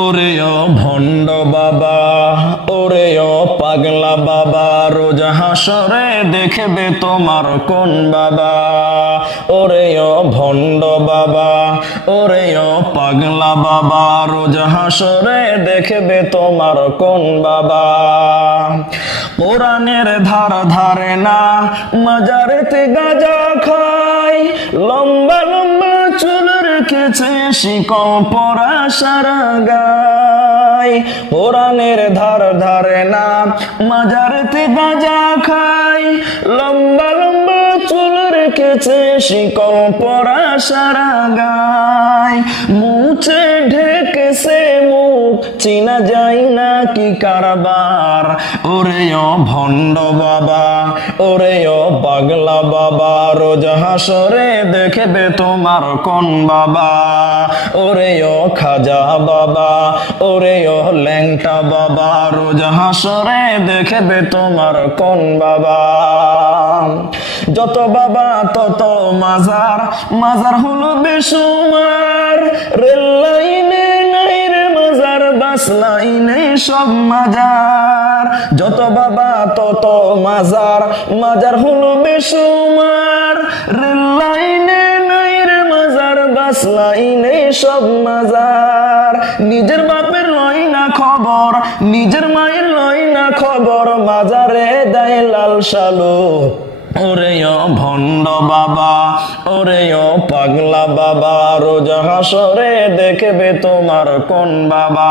ওরে ও ভণ্ড বাবা ওরে ও পাগলা বাবা, রোজ হাসরে দেখবে তোমার কোন বাবা। ওরে ও ভণ্ড বাবা ওরে ও পাগলা বাবা, রোজ হাসরে দেখবে তোমার কোন বাবা। কোরআনের ধার ধারে না, মাজারেতে গাজা খায়, লম্বা পরা সারা গায়। কোরআনের ধার ধারে না মাজারেতে গাজা খায়। লম্বা লম্বা রেখেছে শিকল পরা সারা মুছে ঢেকেছে মুখ, চিনা যায় না কি কারবার। ওরে ও ভণ্ড বাবা, ওরে ও পাগলা বাবা, রোজ হাসরে দেখবে তোমার কোন বাবা। ওরে ও খাজা বাবা, ওরে ও ল্যাংটা বাবা, রোজ হাসরে দেখবে তোমার কোন বাবা। যত বাবা, তত মাজার। মাজার হলো বেসুমার। রেল লাইনে নাই রে মাজার, বাস লাইনে সব মাজার। যত বাবা, তত মাজার। মাজার হলো বেসুমার। রেল লাইনে নাই রে মাজার, বাস লাইনে সব মাজার। নিজের বাপের লয় না খবর, নিজের মায়ের লয় না খবর, মাজারে দেয় লাল সালু ওরে ভণ্ড বাবা, ওরে পাগলা বাবা, রোজ হাসরে দেখবে তোমার কোন বাবা।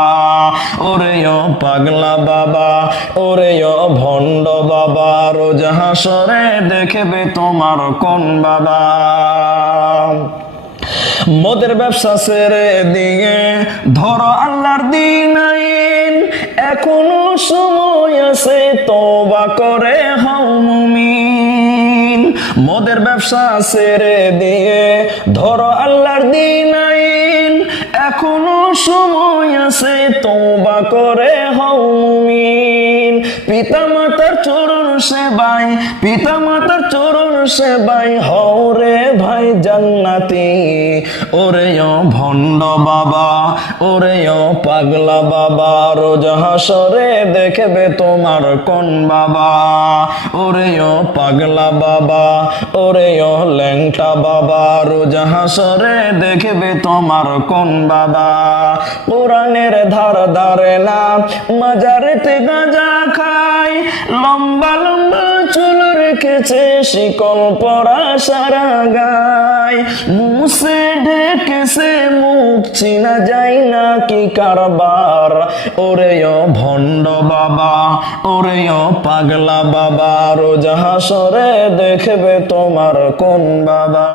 ওরে পাগলা বাবা, ওরে ভণ্ড বাবা, রোজ হাসরে দেখবে তোমার কোন বাবা। মদের ব্যবসা ছেড়ে দিয়ে ধরো আল্লাহর দিন এখনও সময় আছে তোবা করে মুমিন মদের ব্যবসা আছে রে দিয়ে। ধরো আল্লাহর দিন আইন, এখনও সময় আছে তোবা করে হও পিতা মাতার চরণ সেবাই পিতা মাতার চরণ সেবাই হও রে ভাই জান্নাতি। ওরে ও ভণ্ড বাবা, ওরে ও পাগলা বাবা, রোজ হাসরে দেখবে তোমার কোন বাবা। ওরে ও পাগলা বাবা, ওরে ও ল্যাংটা বাবা, রোজ হাসরে দেখবে তোমার কোন বাবা। কোরআনের ধার ধারে না, মাজারেতে গাঁজা লম্বা লম্বা চুল রেখেছে শিকল পরা সারা গায়। মুসে ঢেকেছে মুখ, চিনা যাই না কি কারবার। ওরে ও ভণ্ড বাবা, ওরে পাগলা বাবা রোজাহাসরে দেখবে তোমার কোন বাবা।